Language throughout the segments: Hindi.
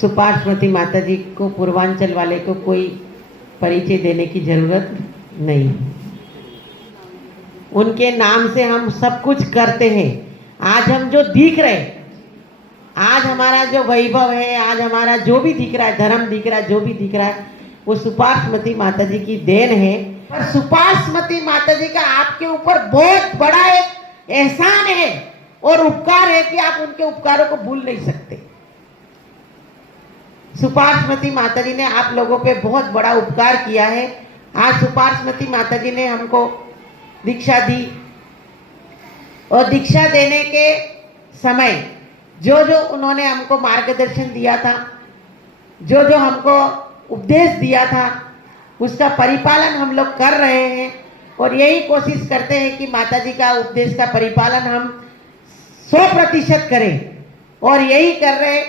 सुपार्श्वती माता जी को पूर्वांचल वाले को कोई परिचय देने की जरूरत नहीं। उनके नाम से हम सब कुछ करते हैं। आज हम जो दिख रहे, आज हमारा जो वैभव है, आज हमारा जो भी दिख रहा है, धर्म दिख रहा है, जो भी दिख रहा है, वो सुपार्श्वती माता जी की देन है। पर सुपार्श्वती माता जी का आपके ऊपर बहुत बड़ा एक एहसान है और उपकार है कि आप उनके उपकारों को भूल नहीं सकते। सुपार्श्वती माता जी ने आप लोगों पे बहुत बड़ा उपकार किया है। आज सुपार्श्वती माता जी ने हमको दीक्षा दी और दीक्षा देने के समय जो जो उन्होंने हमको मार्गदर्शन दिया था, जो जो हमको उपदेश दिया था, उसका परिपालन हम लोग कर रहे हैं और यही कोशिश करते हैं कि माता जी का उपदेश का परिपालन हम 100% करें। और यही कर रहे,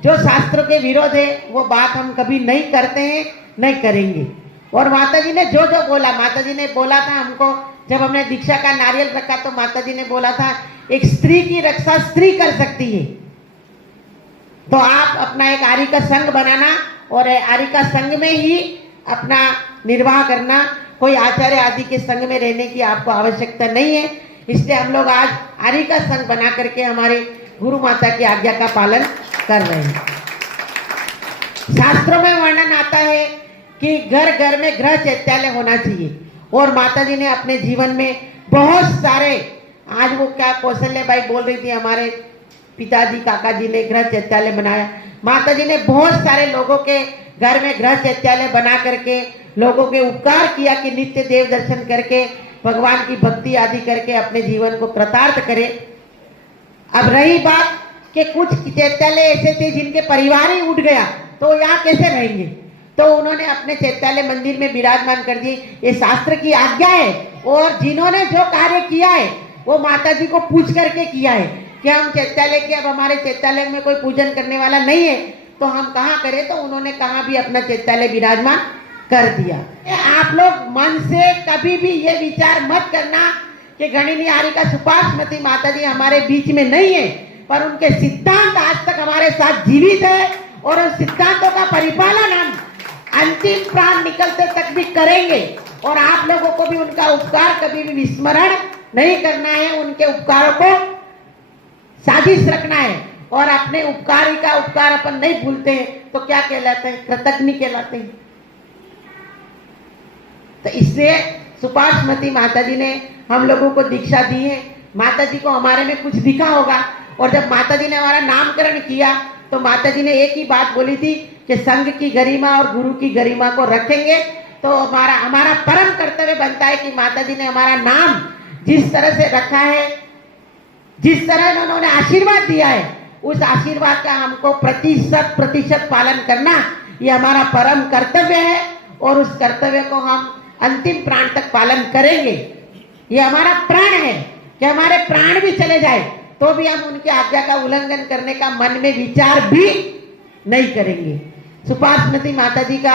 जो शास्त्रों के विरोध है वो बात हम कभी नहीं करते हैं, नहीं करेंगे। और माता जी ने जो जो बोला, माता जी ने बोला था हमको, जब हमने दीक्षा का नारियल रखा तो माता जी ने बोला था एक स्त्री की रक्षा स्त्री कर सकती है। तो आप अपना एक आर्य का संघ बनाना और आर्य का संघ में ही अपना निर्वाह करना, कोई आचार्य आदि के संघ में रहने की आपको आवश्यकता नहीं है। इसलिए हम लोग आज आर्य का संघ बना करके हमारे गुरु माता की आज्ञा का पालन कर रहे हैं। शास्त्रों में वर्णन आता है कि घर घर में गृह चैत्यालय होना चाहिए और माता जी ने अपने जीवन में बहुत सारे, आज वो क्या कौशल्य बाई बोल रही थी, हमारे पिताजी काका जी ने गृह चैत्यालय बनाया। माता जी ने बहुत सारे लोगों के घर में गृह चैत्यालय बना करके लोगों के उपकार किया कि नित्य देव दर्शन करके भगवान की भक्ति आदि करके अपने जीवन को कृतार्थ करे। अब रही बात कि कुछ चैत्यालय ऐसे थे जिनके परिवार ही उठ गया तो यहाँ कैसे रहेंगे, तो उन्होंने अपने चैत्यालय मंदिर में विराजमान कर दिए। ये शास्त्र की आज्ञा है और जिन्होंने जो कार्य किया है वो माता जी को पूछ करके किया है कि हम चैत्यालय के, अब हमारे चैत्यालय में कोई पूजन करने वाला नहीं है तो हम कहाँ करें, तो उन्होंने कहाँ भी अपना चैत्यालय विराजमान कर दिया। आप लोग मन से कभी भी ये विचार मत करना कि गणिनी आर्य का सुपार्श्वती माता जी हमारे बीच में नहीं है, पर उनके सिद्धांत आज तक हमारे साथ जीवित है और उन सिद्धांतों का परिपालन हम अंतिम प्राण निकलते तक भी करेंगे। और आप लोगों को भी उनका उपकार कभी भी विस्मरण नहीं करना है, उनके उपकारों को साजिश रखना है। और अपने उपकारी का उपकार अपन नहीं भूलते हैं तो क्या कहलाते हैं, कृतज्ञ कहलाते हैं। तो इससे सुपार्श्वती माता जी ने हम लोगों को दीक्षा दी है। माता जी को हमारे में कुछ दिखा होगा और जब माता जी ने हमारा नामकरण किया तो माता जी ने एक ही बात बोली थी कि संघ की गरिमा और गुरु की गरिमा को रखेंगे। तो हमारा परम कर्तव्य बनता है कि माता जी ने हमारा नाम जिस तरह से रखा है, जिस तरह उन्होंने आशीर्वाद दिया है, उस आशीर्वाद का हमको प्रतिशत पालन करना ये हमारा परम कर्तव्य है और उस कर्तव्य को हम अंतिम प्राण तक पालन करेंगे। ये हमारा प्राण है कि हमारे प्राण भी चले जाए तो भी हम उनकी आज्ञा का उल्लंघन करने का मन में विचार भी नहीं करेंगे। सुपार्श्वती माता जी का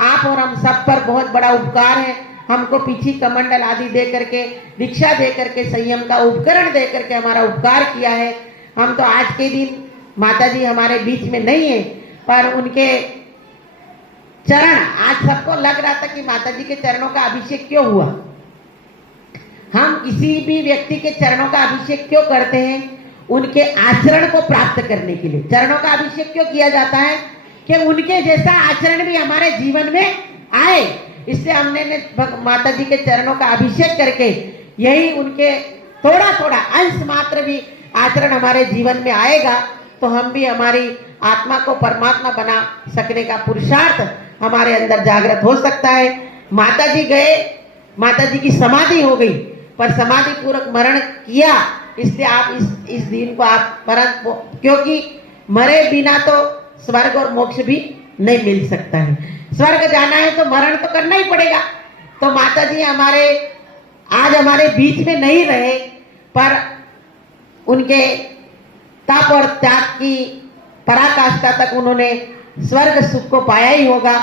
आप और हम सब पर बहुत बड़ा उपकार है। हमको पीछी कमंडल आदि दे करके, दीक्षा दे करके, संयम का उपकरण दे करके हमारा उपकार किया है। हम तो आज के दिन माता जी हमारे बीच में नहीं है, पर उनके चरण, आज सबको लग रहा था कि माता जी के चरणों का अभिषेक क्यों हुआ। हम किसी भी व्यक्ति के चरणों का अभिषेक क्यों करते हैं, उनके आचरण को प्राप्त करने के लिए चरणों का अभिषेक क्यों किया जाता है कि उनके जैसा आचरण भी हमारे जीवन में आए। इसलिए हमने माता जी के चरणों का अभिषेक करके यही उनके थोड़ा थोड़ा अंश मात्र भी आचरण हमारे जीवन में आएगा तो हम भी हमारी आत्मा को परमात्मा बना सकने का पुरुषार्थ हमारे अंदर जागृत हो सकता है। माता जी गए, माता जी की समाधि हो गई, पर समाधि पूर्वक मरण किया, इसलिए आप इस दिन को आप मरण, क्योंकि मरे बिना तो स्वर्ग और मोक्ष भी नहीं मिल सकता है। स्वर्ग जाना है तो मरण तो करना ही पड़ेगा। तो माता जी हमारे आज हमारे बीच में नहीं रहे, पर उनके तप और त्याग की पराकाष्ठा तक उन्होंने स्वर्ग सुख को पाया ही होगा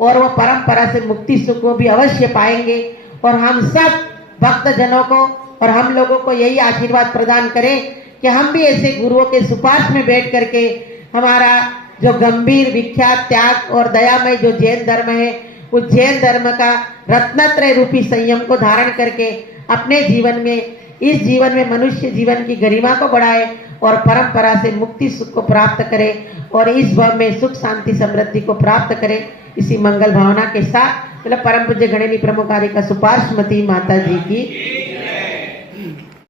और वो परंपरा से मुक्ति सुख को भी अवश्य पाएंगे। और हम सब भक्त जनों को और हम लोगों को यही आशीर्वाद प्रदान करें कि हम भी ऐसे गुरुओं के सुपार्श में बैठ करके हमारा जो गंभीर विख्यात त्याग और दयामय जो जैन धर्म है, उस जैन धर्म का रत्नत्रय रूपी संयम को धारण करके अपने जीवन में, इस जीवन में मनुष्य जीवन की गरिमा को बढ़ाए और परंपरा से मुक्ति सुख को प्राप्त करे और इस भव में सुख शांति समृद्धि को प्राप्त करे। इसी मंगल भावना के साथ मतलब परम पूज्य गणेनी प्रमुखारिका सुपार्श्वमती माता जी की